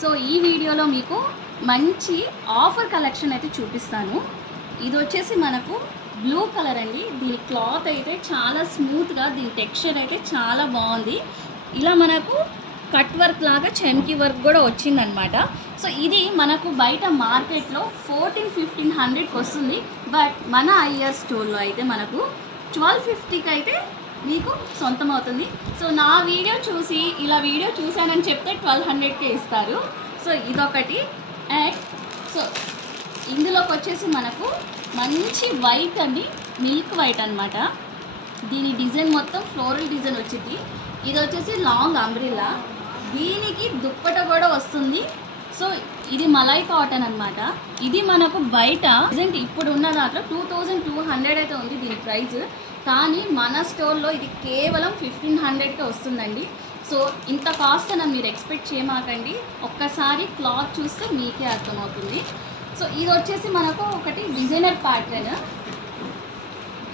So ఈ వీడియోలో మీకు మంచి ఆఫర్ కలెక్షన్ అయితే చూపిస్తాను. ఇది వచ్చేసి మనకు బ్లూ కలర్ అండి. దీని క్లాత్ అయితే చాలా స్మూత్గా, దీని టెక్స్చర్ అయితే చాలా బాగుంది. ఇలా మనకు కట్ వర్క్ లాగా చమ్కీ వర్క్ కూడా వచ్చిందనమాట. సో ఇది మనకు బయట మార్కెట్లో 1400-1500కి వస్తుంది. బట్ మన ఐఆర్ స్టోర్లో అయితే మనకు 1250కి అయితే మీకు సొంతం అవుతుంది. సో నా వీడియో చూసి ఇలా వీడియో చూశానని చెప్తే 1200కే ఇస్తారు. సో ఇదొకటి. అండ్ సో ఇందులోకి వచ్చేసి మనకు మంచి వైట్ అండి, మిల్క్ వైట్ అనమాట. దీని డిజైన్ మొత్తం ఫ్లోరల్ డిజైన్ వచ్చింది. ఇది వచ్చేసి లాంగ్ అంబ్రిల్లా, దీనికి దుప్పట కూడా వస్తుంది. సో ఇది మలై కాటన్ అనమాట. ఇది మనకు బయట ప్రజెంట్ ఇప్పుడు ఉన్న దాంట్లో 2200 అయితే ఉంది దీని ప్రైస్. కానీ మన స్టోర్లో ఇది కేవలం 1500కే వస్తుందండి. సో ఇంత కాస్ట్ అని మీరు ఎక్స్పెక్ట్ చేయమాకండి, ఒక్కసారి క్లాత్ చూస్తే మీకే అర్థమవుతుంది. సో ఇది వచ్చేసి మనకు ఒకటి డిజైనర్ ప్యాటర్న్.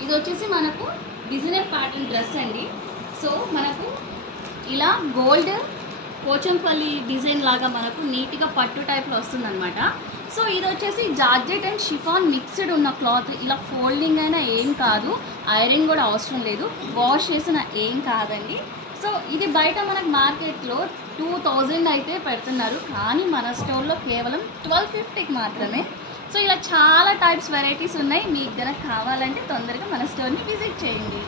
ఇది వచ్చేసి మనకు డిజైనర్ ప్యాటర్న్ డ్రెస్ అండి. సో మనకు ఇలా గోల్డ్ పోచంపల్లి డిజైన్ లాగా మనకు నీట్గా పట్టు టైప్లో వస్తుందన్నమాట. సో ఇది వచ్చేసి జార్జెట్ అండ్ షిఫాన్ మిక్స్డ్ ఉన్న క్లాత్. ఇలా ఫోల్డింగ్ అయినా ఏం కాదు, ఐరన్ కూడా అవసరం లేదు, వాష్ చేసిన ఏం కాదండి. సో ఇది బయట మనకు మార్కెట్లో 2000 అయితే పెడుతున్నారు, కానీ మన స్టోర్లో కేవలం 1250కి మాత్రమే. సో ఇలా చాలా టైప్స్ వెరైటీస్ ఉన్నాయి. మీకు కనుక కావాలంటే తొందరగా మన స్టోర్ని విజిట్ చేయండి.